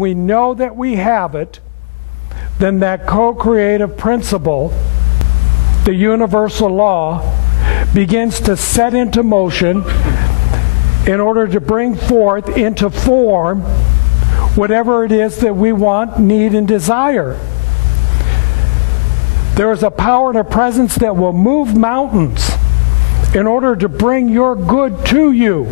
we know that we have it, then that co-creative principle, the universal law, begins to set into motion in order to bring forth into form whatever it is that we want, need, and desire. There is a power and a presence that will move mountains in order to bring your good to you.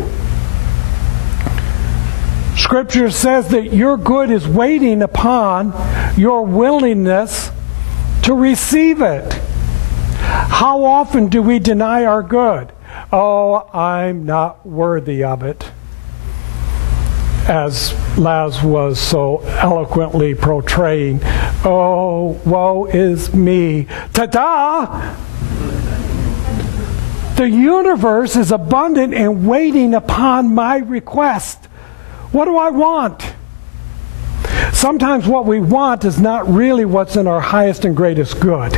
Scripture says that your good is waiting upon your willingness to receive it. How often do we deny our good? Oh, I'm not worthy of it. As Laz was so eloquently portraying, oh, woe is me. Ta-da! The universe is abundant and waiting upon my request. What do I want? Sometimes what we want is not really what's in our highest and greatest good.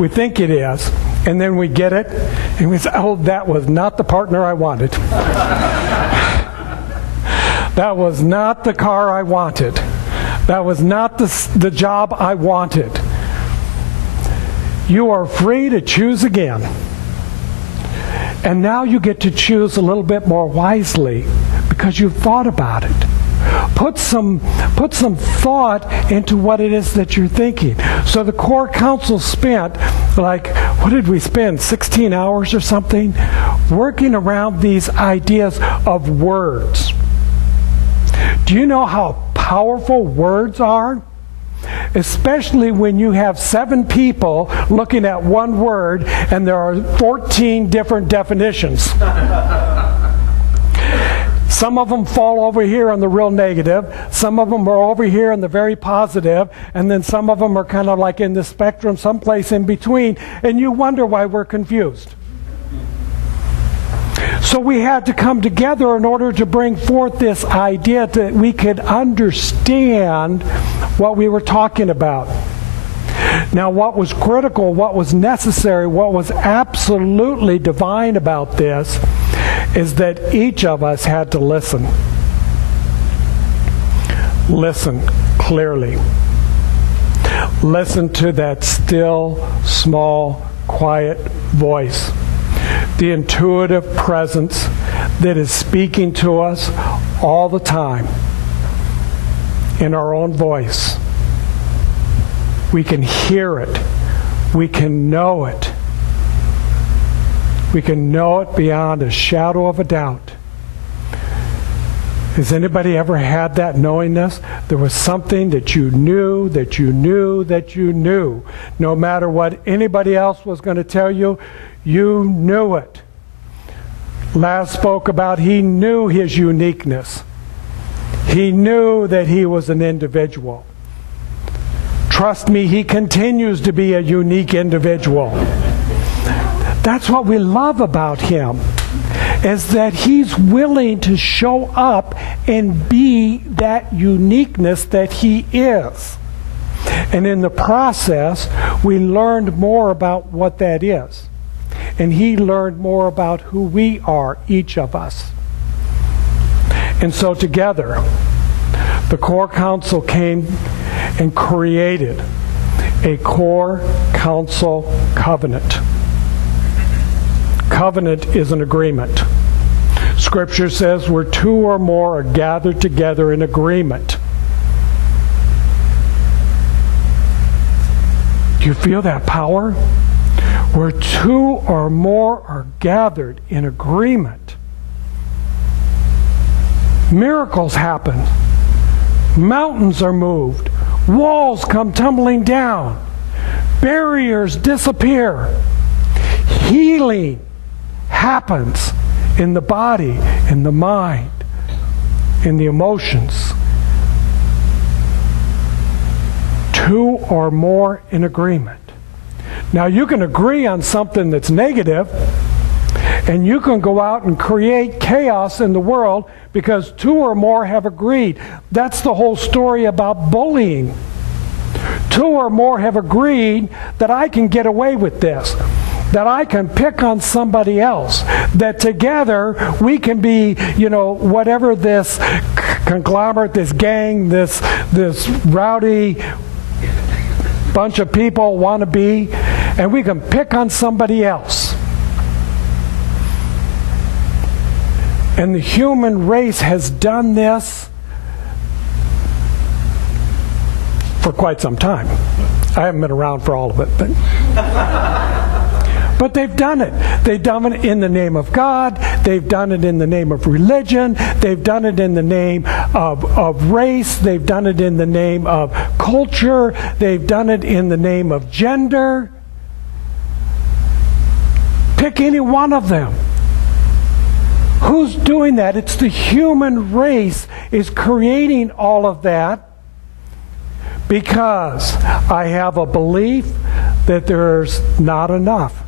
We think it is, and then we get it, and we say, oh, that was not the partner I wanted. That was not the car I wanted. That was not the job I wanted. You are free to choose again. And now you get to choose a little bit more wisely because you've thought about it. Put some thought into what it is that you're thinking. So the core council spent, what did we spend, 16 hours or something, working around these ideas of words. Do you know how powerful words are? Especially when you have 7 people looking at one word and there are 14 different definitions. Some of them fall over here on the real negative, some of them are over here on the very positive, and then some of them are kind of like in the spectrum, someplace in between, and you wonder why we're confused. So we had to come together in order to bring forth this idea that we could understand what we were talking about. Now, what was critical, what was necessary, what was absolutely divine about this is that each of us had to listen. Listen clearly. Listen to that still, small, quiet voice. The intuitive presence that is speaking to us all the time in our own voice. We can hear it. We can know it. We can know it beyond a shadow of a doubt. Has anybody ever had that knowingness? There was something that you knew, that you knew, that you knew. No matter what anybody else was going to tell you, you knew it. Laz spoke about he knew his uniqueness. He knew that he was an individual. Trust me, he continues to be a unique individual. That's what we love about him, is that he's willing to show up and be that uniqueness that he is. And in the process, we learned more about what that is. And he learned more about who we are, each of us. And so together, the core council came and created a core council covenant. Covenant is an agreement. Scripture says where 2 or more are gathered together in agreement. Do you feel that power? Where 2 or more are gathered in agreement. Miracles happen. Mountains are moved. Walls come tumbling down. Barriers disappear. Healing happens in the body, in the mind, in the emotions. 2 or more in agreement. Now you can agree on something that's negative, and you can go out and create chaos in the world because 2 or more have agreed. That's the whole story about bullying. 2 or more have agreed that I can get away with this, that I can pick on somebody else, that together we can be, whatever this conglomerate, this gang, this rowdy bunch of people want to be, and we can pick on somebody else. And the human race has done this for quite some time. I haven't been around for all of it, but they've done it. They've done it in the name of God. They've done it in the name of religion. They've done it in the name of race. They've done it in the name of culture. They've done it in the name of gender. Pick any one of them. Who's doing that? It's the human race is creating all of that because I have a belief that there's not enough.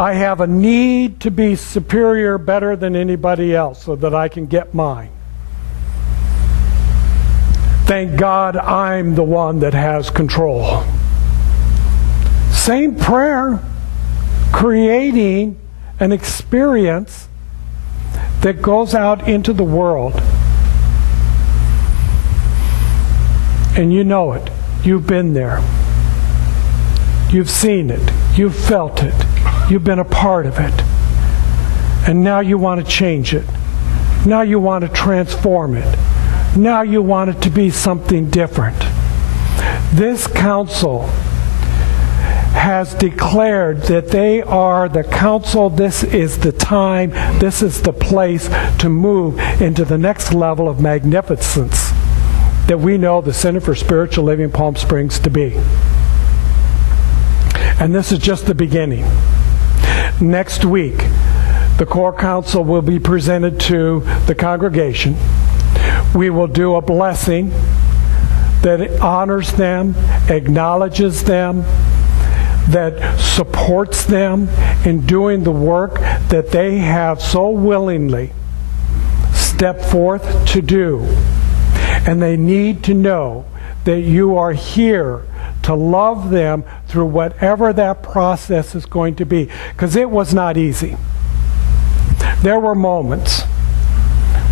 I have a need to be superior, better than anybody else so that I can get mine. Thank God I'm the one that has control. Same prayer, creating an experience that goes out into the world. And you know it. You've been there. You've seen it. You've felt it. You've been a part of it. And now you want to change it. Now you want to transform it. Now you want it to be something different. This council has declared that they are the council. This is the time, this is the place to move into the next level of magnificence that we know the Center for Spiritual Living Palm Springs to be. And this is just the beginning. Next week, the core council will be presented to the congregation. We will do a blessing that honors them, acknowledges them, that supports them in doing the work that they have so willingly stepped forth to do. And they need to know that you are here to love them through whatever that process is going to be. Because it was not easy. There were moments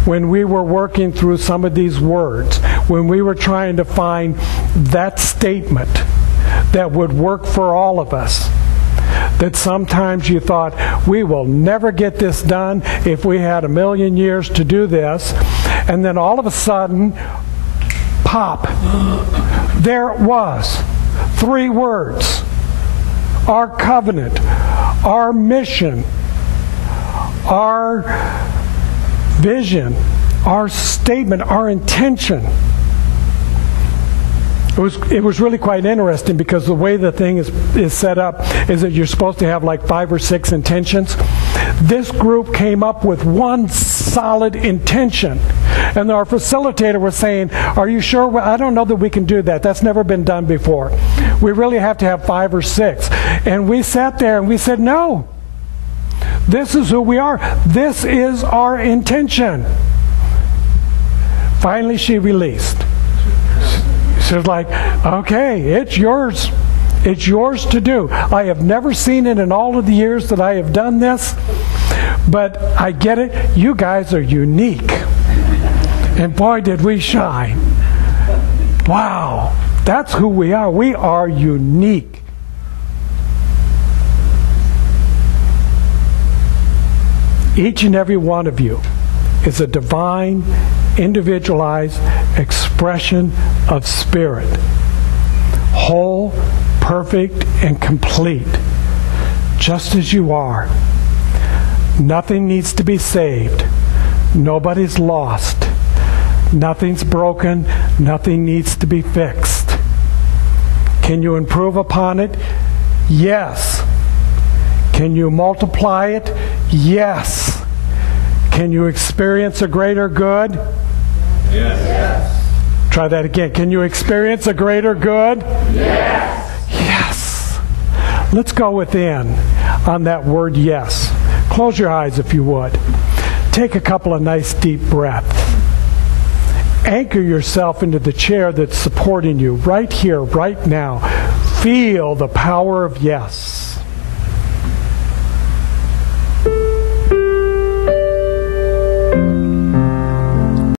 when we were working through some of these words, when we were trying to find that statement that would work for all of us, that sometimes you thought, we will never get this done if we had 1,000,000 years to do this. And then all of a sudden, pop, there it was. 3 words. Our covenant, our mission, our vision, our statement, our intention. It was really quite interesting because the way the thing is set up is that you're supposed to have like 5 or 6 intentions. This group came up with one solid intention. And our facilitator was saying, are you sure? Well, I don't know that we can do that. That's never been done before. We really have to have 5 or 6. And we sat there and we said, no. This is who we are. This is our intention. Finally, she released. She was like, okay, it's yours. It's yours to do. I have never seen it in all of the years that I have done this, but I get it. You guys are unique. And boy, did we shine. Wow, that's who we are. We are unique. Each and every one of you is a divine, individualized expression of spirit. Whole, perfect, and complete. Just as you are. Nothing needs to be saved. Nobody's lost. Nothing's broken. Nothing needs to be fixed. Can you improve upon it? Yes. Can you multiply it? Yes. Can you experience a greater good? Yes. Try that again. Can you experience a greater good? Yes. Yes. Let's go within on that word yes. Close your eyes if you would. Take a couple of nice deep breaths. Anchor yourself into the chair that's supporting you right here, right now. Feel the power of yes.